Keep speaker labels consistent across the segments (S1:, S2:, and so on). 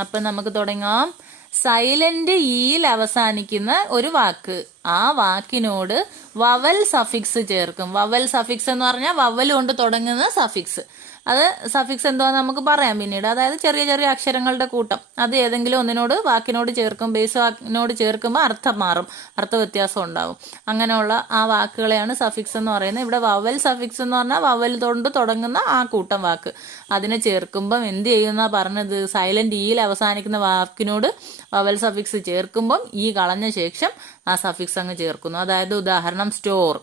S1: അപ്പം നമുക്ക് തുടങ്ങാം. സൈലന്റ് ഈയിൽ അവസാനിക്കുന്ന ഒരു വാക്ക്. ആ വാക്കിനോട് വവൽ സഫിക്സ് ചേർക്കും. വവൽ സഫിക്സ് എന്ന് പറഞ്ഞാൽ വവൽ കൊണ്ട് തുടങ്ങുന്ന സഫിക്സ്. അത് സഫിക്സ് എന്താന്ന് നമുക്ക് പറയാം പിന്നീട്. അതായത് ചെറിയ ചെറിയ അക്ഷരങ്ങളുടെ കൂട്ടം. അത് ഏതെങ്കിലും ഒന്നിനോട് വാക്കിനോട് ചേർക്കും ബേസ് വാക്കിനോട് ചേർക്കുമ്പോൾ അർത്ഥം മാറും. അർത്ഥ വ്യത്യാസം ഉണ്ടാവും. അങ്ങനെയുള്ള ആ വാക്കുകളെയാണ് സഫിക്സ് എന്ന് പറയുന്നത്. ഇവിടെ വവൽ സഫിക്സ് എന്ന് പറഞ്ഞാൽ വവൽ കൊണ്ട് തുടങ്ങുന്ന ആ കൂട്ടം വാക്ക്. അതിനെ ചേർക്കുമ്പം എന്ത് ചെയ്യുന്ന പറഞ്ഞത്? സൈലന്റ് ഇയിൽ അവസാനിക്കുന്ന വാക്കിനോട് വവൽ സഫിക്സ് ചേർക്കുമ്പം ഈ കളഞ്ഞ ശേഷം ആ സഫിക്സ് അങ്ങ് ചേർക്കുന്നു. അതായത് ഉദാഹരണം store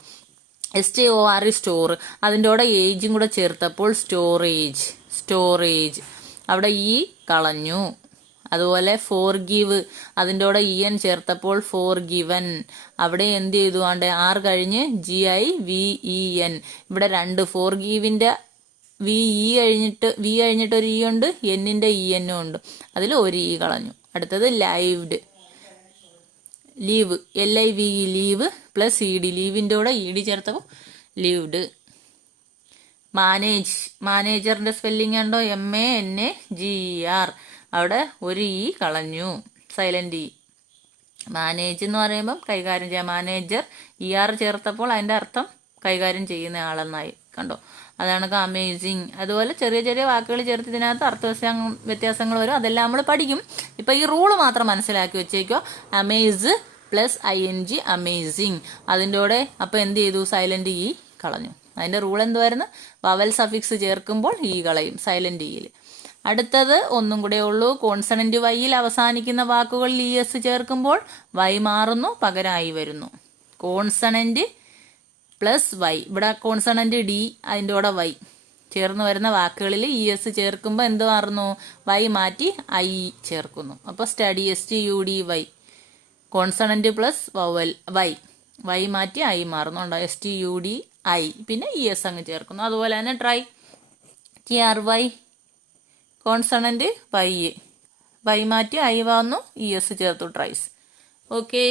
S1: S T O R E store അതിന്റെ കൂടെ ഏജും കൂടെ ചേർത്തപ്പോൾ സ്റ്റോറേജ് സ്റ്റോറേജ് അവിടെ ഈ കളഞ്ഞു. അതുപോലെ ഫോർ ഗീവ് അതിന്റെ കൂടെ ഇ എൻ ചേർത്തപ്പോൾ ഫോർ ഗിവൻ അവിടെ എന്ത് ചെയ്തു? ആണ്ട് ആർ കഴിഞ്ഞ് G I V E N ഇവിടെ രണ്ട്. ഫോർ ഗീവിന്റെ വി ഇ കഴിഞ്ഞിട്ട് വി കഴിഞ്ഞിട്ട് ഒരു ഇ ഉണ്ട് എന്നിന്റെ ഇ എന്നും ഉണ്ട്. അതിൽ ഒരു ഇ കളഞ്ഞു. അടുത്തത് lived live L I V E live plus E D ലീവിന്റെ കൂടെ ഇ ഡി ചേർത്തപ്പോൾ ലീവ്ഡ് മാനേജ് മാനേജറിന്റെ സ്പെല്ലിംഗ് ഉണ്ടോ M A N A G E R അവിടെ ഒരു ഇ കളഞ്ഞു. സൈലന്റ് ഇ മാനേജ് എന്ന് പറയുമ്പം കൈകാര്യം ചെയ്യാം. മാനേജർ ഇ ആർ ചേർത്തപ്പോൾ അതിന്റെ അർത്ഥം കൈകാര്യം ചെയ്യുന്ന ആളെന്നായി കണ്ടോ? അതാണ് അമേസിങ് അതുപോലെ ചെറിയ ചെറിയ വാക്കുകൾ ചേർത്ത് ഇതിനകത്ത് അർത്ഥ വ്യത്യാസങ്ങൾ വരും. അതെല്ലാം നമ്മൾ പഠിക്കും. ഇപ്പൊ ഈ റൂൾ മാത്രം മനസ്സിലാക്കി വെച്ചേക്കോ. Amaze plus I N G amazing അതിന്റെ കൂടെ അപ്പൊ എന്ത് ചെയ്തു? സൈലന്റ് ഇ കളഞ്ഞു. അതിന്റെ റൂൾ എന്തുവായിരുന്നു? വവൽ സഫിക്സ് ചേർക്കുമ്പോൾ ഈ കളയും സൈലന്റ് ഇയിൽ അടുത്തത് ഒന്നും കൂടെ ഉള്ളൂ. കോൺസണന്റ് വൈയിൽ അവസാനിക്കുന്ന വാക്കുകളിൽ ഇ എസ് ചേർക്കുമ്പോൾ വൈ മാറുന്നു പകരമായി വരുന്നു. കോൺസണന്റ് പ്ലസ് വൈ ഇവിടെ കോൺസണന്റ് ഡി അതിന്റെ കൂടെ വൈ ചേർന്ന് വരുന്ന വാക്കുകളിൽ ഇ എസ് ചേർക്കുമ്പോൾ എന്ത് മാറുന്നു? വൈ മാറ്റി ഐ ചേർക്കുന്നു. അപ്പോൾ study S T U D Y consonant plus vowel Y Y മാറ്റി I മാറുന്നുണ്ടോ S T U D I പിന്നെ ഇ എസ് അങ്ങ് ചേർക്കുന്നു. അതുപോലെ തന്നെ try T R Y consonant Y Y മാറ്റി ഐ വന്നു. ഇ എസ് ചേർത്തു ട്രൈസ് ഓക്കെ